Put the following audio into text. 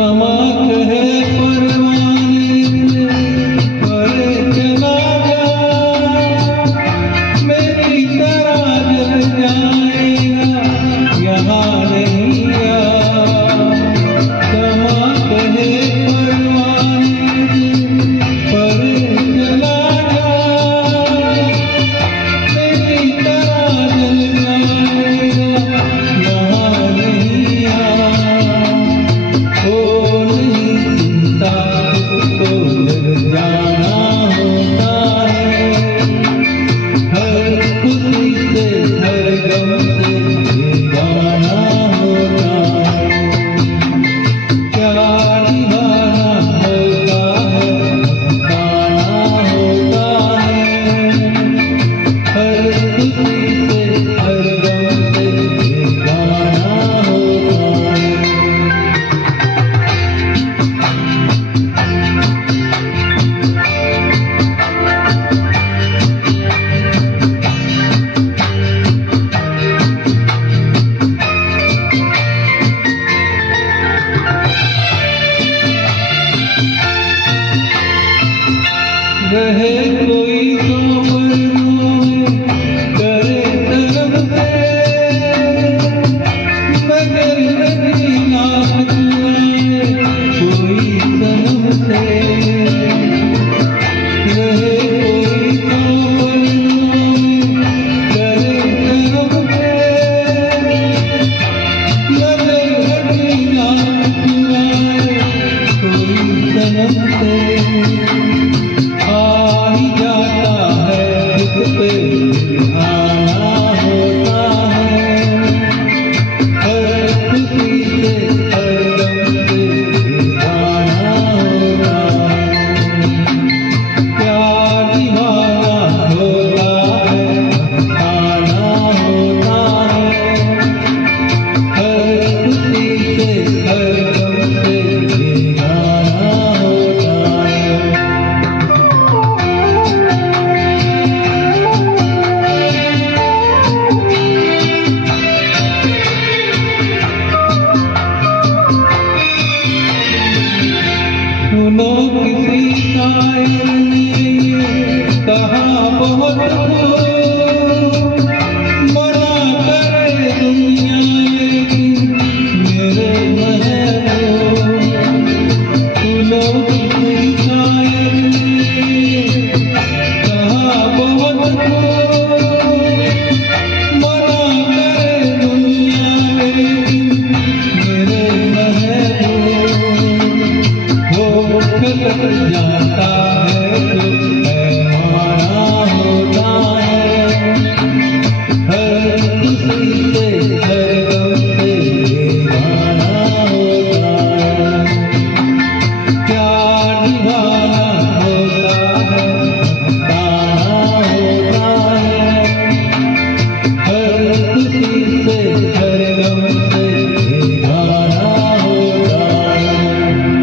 समा कहे परवाने परे चला जा, मेरी तरह जल जाएगा यहाँ नहीं आ। समा कहे परवाने परे चला जा, मेरी तरह जल जाएगा यहाँ नहीं आ। जाना होता है हर खुशी से हर गम से दीवाना होता है। क्या दीवाना होता है मस्ताना होता है, हर खुशी से हर गम से दीवाना होता है। रहे कोई तो मरनों में करे तलब से, मगर नहीं नाप कोई सनम से। रहे कोई तो मरनों में करे तलब से, मगर नहीं नाप कोई सनम से। आना होता है हर खुशी से हर गम से दीवाना होता है। प्यार दीवाना होता है आना होता है, हर खुशी से हर गम से दीवाना होता है। सुनो किसी शायर ने कहा बहुत खूब, मना करे दुनिया लेकिन मेरे महबूब। सुनो किसी शायर ने कहा बहुत खूब, मना करे दुनिया लेकिन मेरे महबूब। जाना